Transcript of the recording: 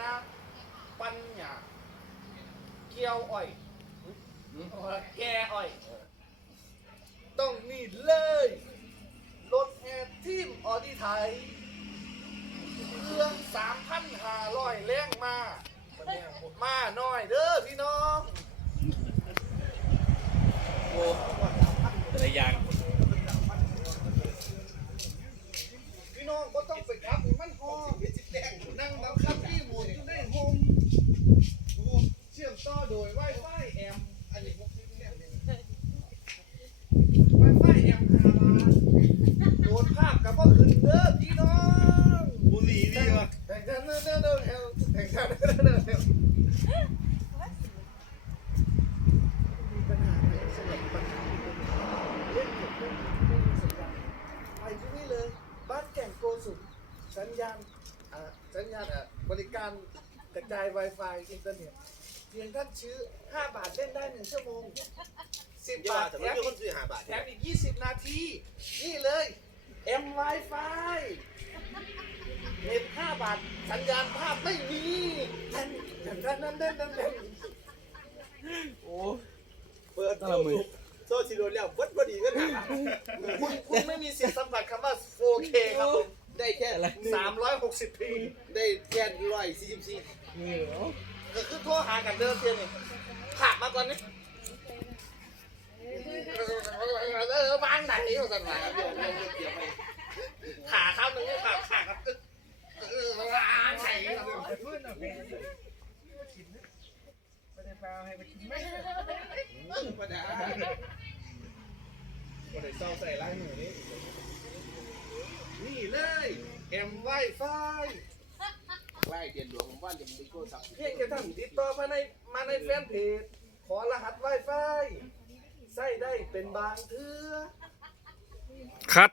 นะ ปัญญาเกี่ยวอ้อยแกอ้อย ต้องนี่เลย รถแอร์ทีมออดีไทยเครื่อง3,500แรงมา มาหน่อยเด้อพี่น้อง โอ้แต่ละอย่าง พี่น้องก็ต้องไปขับให้มันหอมนั่งแล้วขับที่หมุนอยู่ในโฮมเชื่อม ต่อโดย Wi-Fi แอมอันนี้พวกที่เนี่ย Wi-Fi แอมหาบาโดนภาพกับว่าขึ้นเด้อพี่น้องบุหรี่ดีวะแต่งกันเด้อเด้อเด้อเฮลแต่งกันเด้อเด้อเฮลมีปัญหาไหมสำหรับปัญหาเล่นเก็บเล่นไม่มีสัญญาณไปที่นี่เลยบ้านแก่งโกสุมสัญญาณอ่าสัญญาณอะบริการกระจาย Wi-Fi อินเทอร์เน็ต เพียงท่านซื้อ 5 บาทเล่นได้ 1 ชั่วโมง 10อย่าบาว่าทแต่แถไม่มมีคอีนกซื้อหาบาทแถมอีก 20 นาที นี่เลย M Wi-Fi เน็ต5บาท สัญญาณภาพไม่มีแทนแทนแทนแทนแทนแทนแทนโอ้เปิดตาละมือโซ่ชิโดนแล้ววัดพอดีกันหาบาทคุณคุณไม่มีสิทธิ์สัมผัสคำว่า 4K ครับผม ได้แค่อะไร 360p ได้แค่ร้อยสี่สิบสี่เออเอา ก็คือโทรหากันเดิมเทียนนี่ผักมาก่อนนี่เออวางไหนอยู่สันวาขาข้าวหนึ่งนี่ขาขากับเออวางไหนครับธรรมดาคนไหนเศร้าใส่ร้ายมือนี้นี่เลย M Wi-Fi ไล่เดียนหลวง บ้านเดี๋ยนบิ๊กโก้สับเพียงแค่ท่านติดต่อมาในมาในแฟนเพจขอรหัส Wi-Fi ใส่ได้เป็นบางเทื่อคัด